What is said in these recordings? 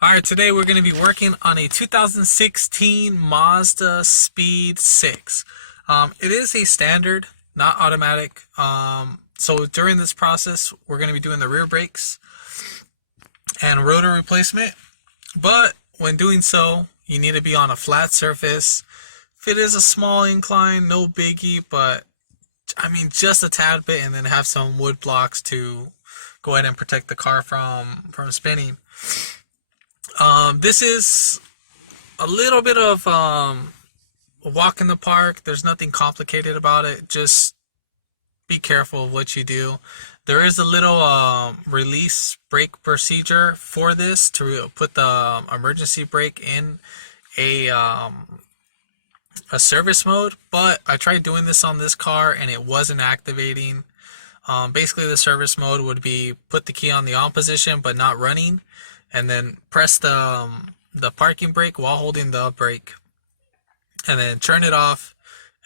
Alright, today we're going to be working on a 2016 Mazda Speed 6. It is a standard, not automatic. So during this process, we're going to be doing the rear brakes and rotor replacement. But when doing so, you need to be on a flat surface. If it is a small incline, no biggie, but I mean just a tad bit, and then have some wood blocks to go ahead and protect the car from spinning. This is a little bit of a walk in the park. There's nothing complicated about it. Just be careful of what you do. There is a little release brake procedure for this to put the emergency brake in a service mode, but I tried doing this on this car and it wasn't activating. Basically, the service mode would be put the key on the on position but not running, and then press the parking brake while holding the brake, and then turn it off,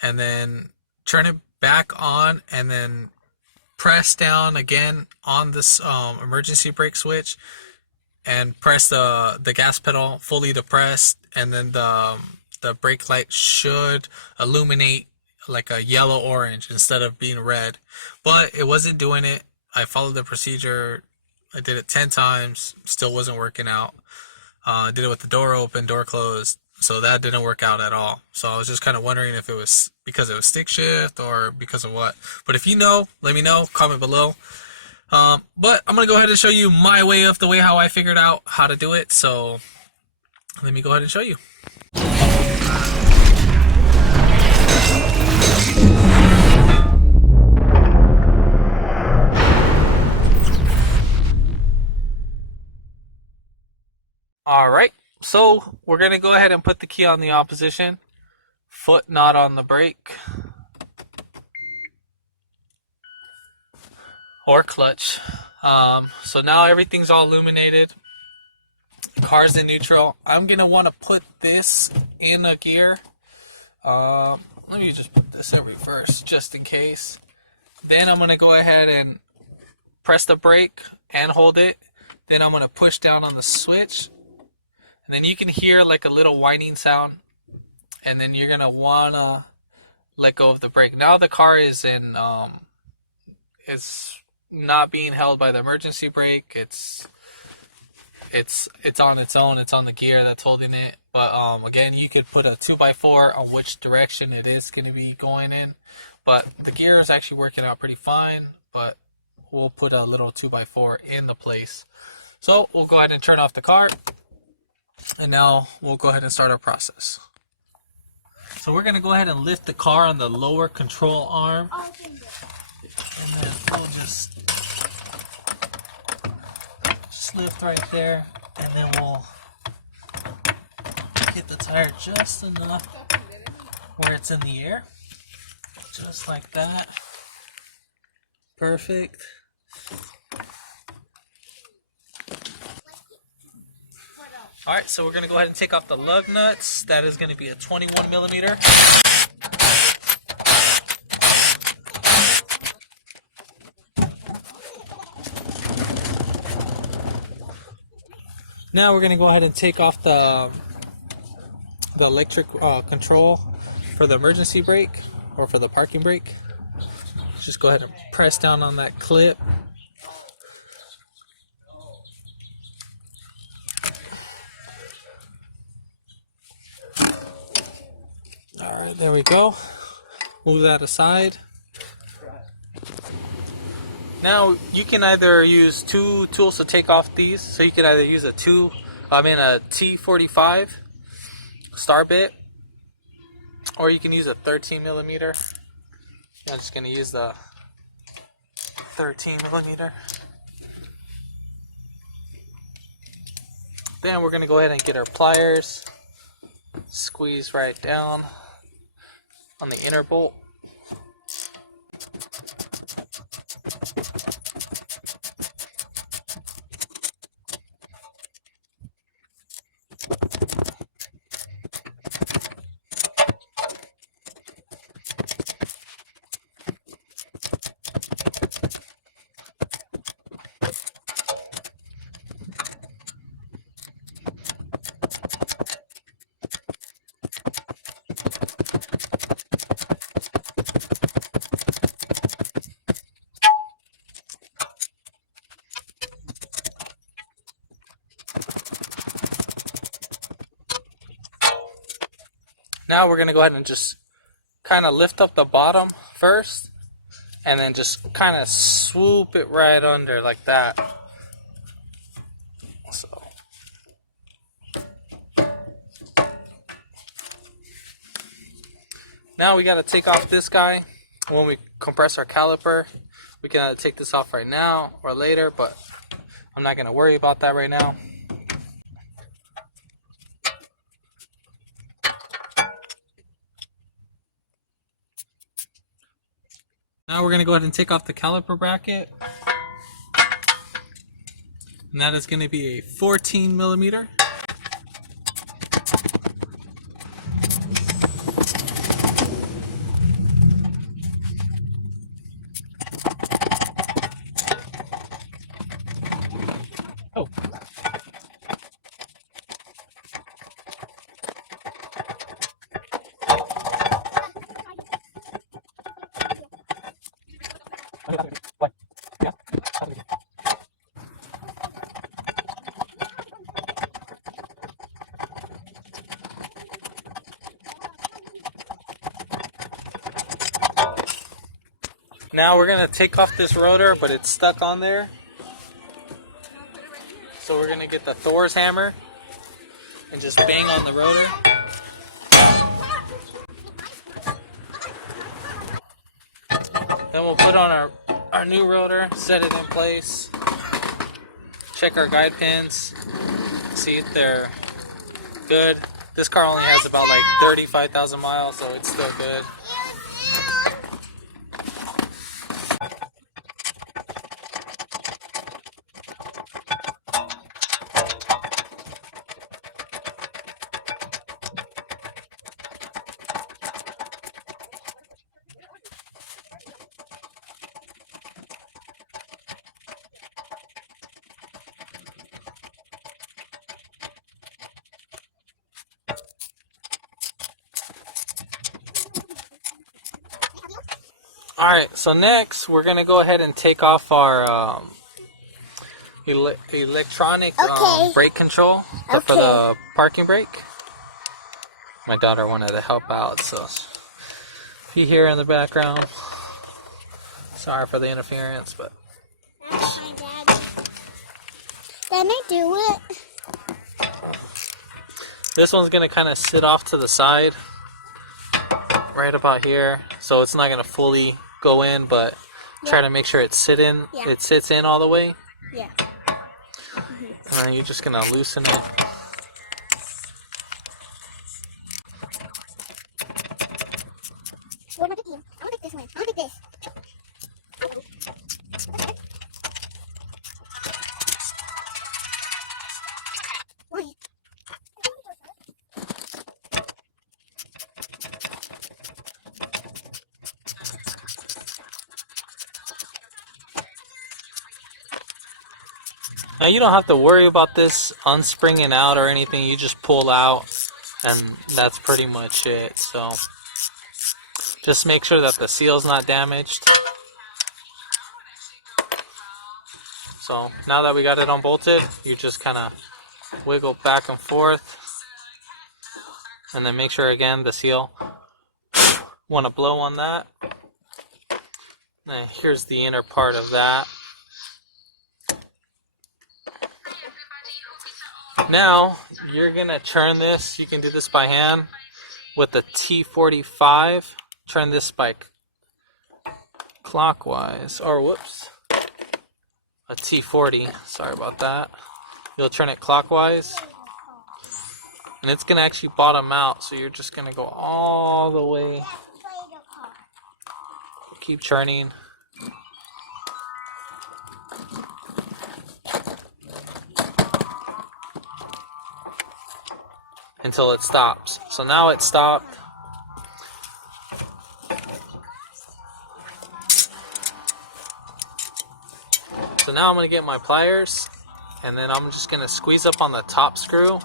and then turn it back on, and then press down again on this emergency brake switch, and press the gas pedal fully depressed, and then the brake light should illuminate like a yellow orange instead of being red. But it wasn't doing it. I followed the procedure. I did it 10 times, still wasn't working out. I did it with the door open, door closed, so that didn't work out at all. So I was just kind of wondering if it was because it was stick shift or because of what. But if you know, let me know, comment below. But I'm going to go ahead and show you my way of the way how I figured out how to do it. So let me go ahead and show you. Alright, so we're going to go ahead and put the key on the on position, foot not on the brake, or clutch. So now everything's all illuminated, car's in neutral. I'm going to want to put this in a gear. Let me just put this in reverse just in case. Then I'm going to go ahead and press the brake and hold it. Then I'm going to push down on the switch. And then you can hear like a little whining sound, and then you're gonna wanna let go of the brake. Now the car is in it's not being held by the emergency brake. It's on its own. It's on the gear that's holding it. But again, you could put a 2x4 on which direction it is going to be going in. But the gear is actually working out pretty fine. But we'll put a little 2x4 in the place. So we'll go ahead and turn off the car. And now we'll go ahead and start our process. So we're going to go ahead and lift the car on the lower control arm. And then we'll just lift right there. And then we'll get the tire just enough where it's in the air. Just like that. Perfect. Alright, so we're going to go ahead and take off the lug nuts. That is going to be a 21 millimeter. Now we're going to go ahead and take off the electric control for the emergency brake or for the parking brake. Just go ahead and press down on that clip. Alright, there we go. Move that aside. Now you can either use two tools to take off these. So you can either use a T45 star bit, or you can use a 13 millimeter. I'm just going to use the 13 millimeter. Then we're going to go ahead and get our pliers. Squeeze right down on the inner bolt. Now we're going to go ahead and just kind of lift up the bottom first, and then just kind of swoop it right under like that. So now we got to take off this guy when we compress our caliper. We can either take this off right now or later, but I'm not going to worry about that right now. Now we're going to go ahead and take off the caliper bracket. And that is going to be a 14 millimeter. Oh. Now we're going to take off this rotor, but it's stuck on there. So we're going to get the Thor's hammer and just bang on the rotor. Then we'll put on our new rotor, set it in place, check our guide pins, see if they're good. This car only has about like 35,000 miles, so it's still good. Alright, so next we're going to go ahead and take off our electronic brake control for the parking brake. My daughter wanted to help out, so if you hear in the background, sorry for the interference, but... That's my daddy. Then I do it. This one's going to kind of sit off to the side, right about here, so it's not going to fully go in, but try to make sure it sits in all the way. Yeah. And then you're just going to loosen it. What am I picking? I want to pick this one. I want to pick this. Why? Now you don't have to worry about this unspringing out or anything. You just pull out and that's pretty much it. So just make sure that the seal's not damaged. So now that we got it unbolted, you just kind of wiggle back and forth, and then make sure again the seal. Want to blow on that. And here's the inner part of that. Now you're gonna turn this. You can do this by hand with the T45. Turn this by clockwise, or whoops, a T40. Sorry about that. You'll turn it clockwise, and it's gonna actually bottom out. So you're just gonna go all the way. Keep turning. Until it stops. So now it stopped. So now I'm going to get my pliers, and then I'm just going to squeeze up on the top screw,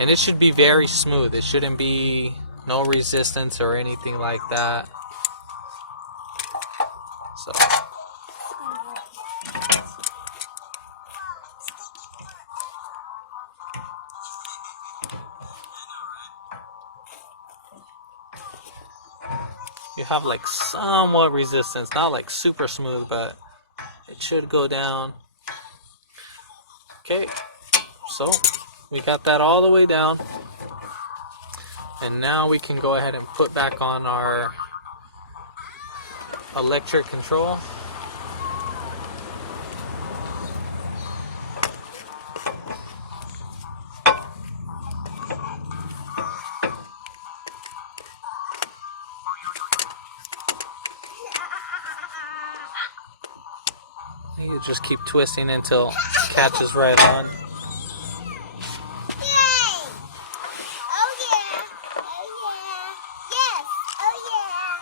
and it should be very smooth. It shouldn't be no resistance or anything like that. So you have like somewhat resistance, not like super smooth, but it should go down. Okay, so we got that all the way down, and now we can go ahead and put back on our electric control. You just keep twisting until it catches right on. Yay! Oh yeah! Oh yeah! Yes! Oh yeah!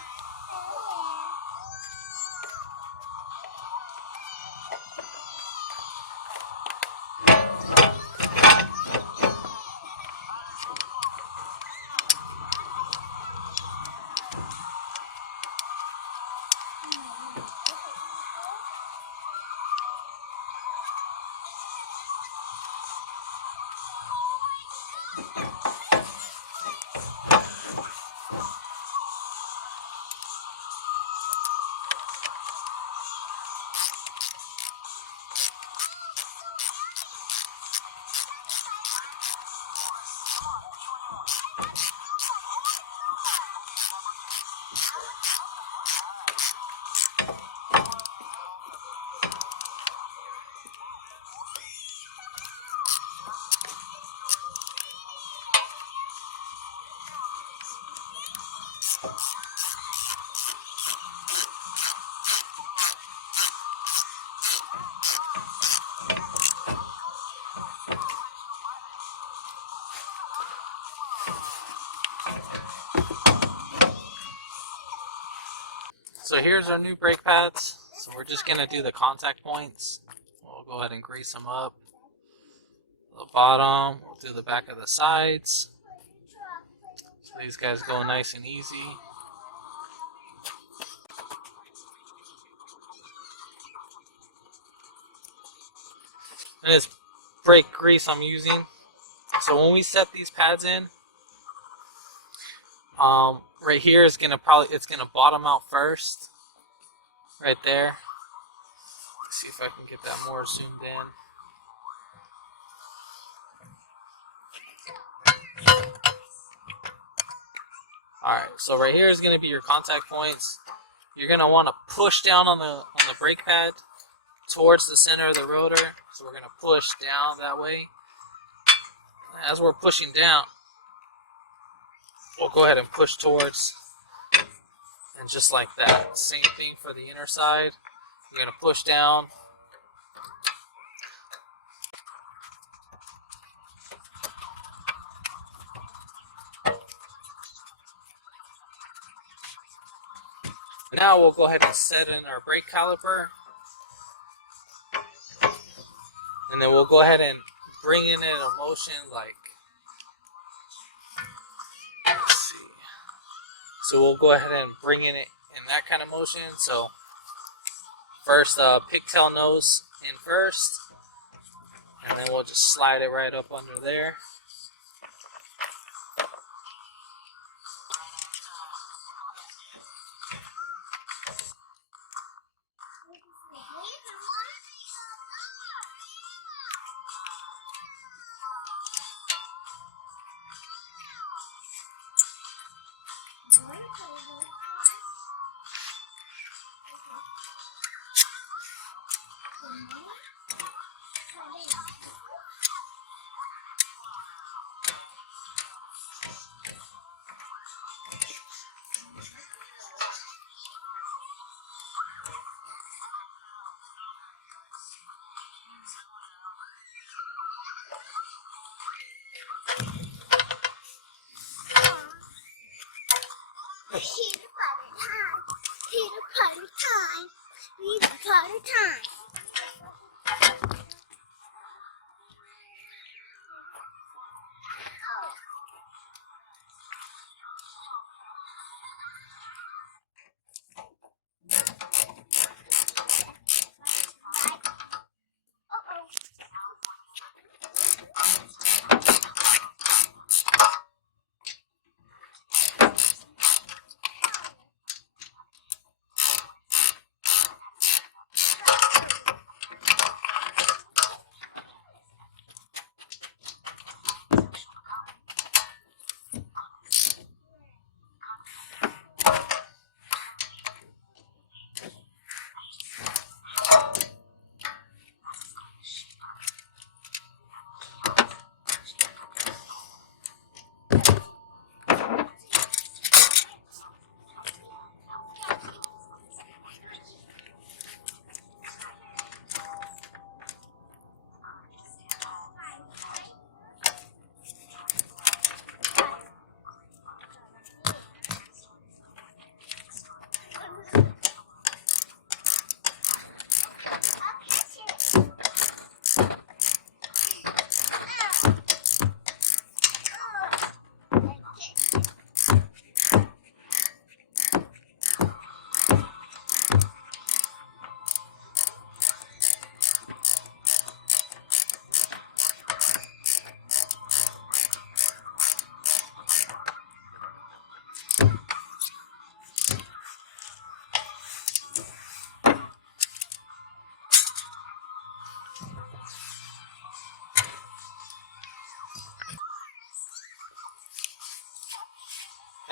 So here's our new brake pads. So we're just gonna do the contact points. We'll go ahead and grease them up. The bottom, we'll do the back of the sides. So these guys go nice and easy. And it's brake grease I'm using. So when we set these pads in, right here is it's gonna bottom out first, right there. Let's see if I can get that more zoomed in. All right, so right here is gonna be your contact points. You're gonna want to push down on the brake pad towards the center of the rotor. So we're gonna push down that way. As we're pushing down, we'll go ahead and push towards, and just like that. Same thing for the inner side. You're gonna push down. Now we'll go ahead and set in our brake caliper. And then we'll go ahead and bring in a motion like, let's see. So we'll go ahead and bring in it in that kind of motion. So first pigtail nose in first. And then we'll just slide it right up under there. Peter Potter time. Peter Potter time.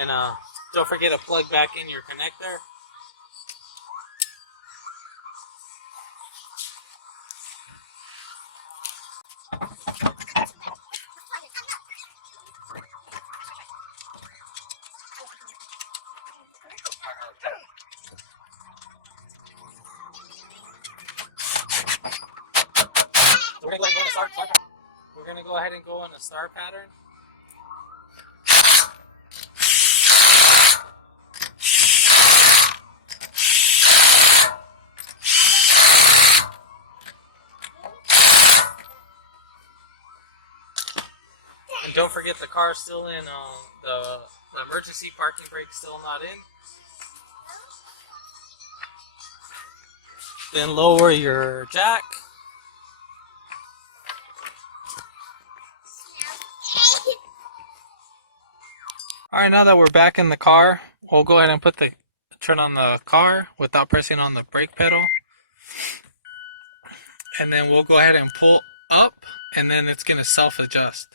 And don't forget to plug back in your connector. So we're gonna go ahead and go in a star pattern. And don't forget the car's still in, the emergency parking brake still not in. Then lower your jack. Alright, now that we're back in the car, we'll go ahead and turn on the car without pressing on the brake pedal. And then we'll go ahead and pull up, and then it's going to self-adjust.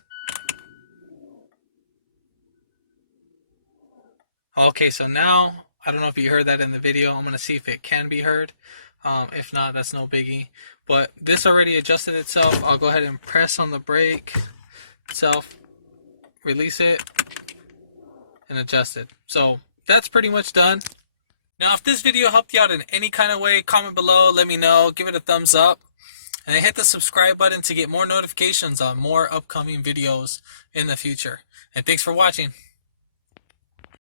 Okay, so now, I don't know if you heard that in the video. I'm going to see if it can be heard. If not, that's no biggie. But this already adjusted itself. I'll go ahead and press on the brake itself, release it, and adjust it. So that's pretty much done. Now, if this video helped you out in any kind of way, comment below, let me know, give it a thumbs up, and hit the subscribe button to get more notifications on more upcoming videos in the future. And thanks for watching.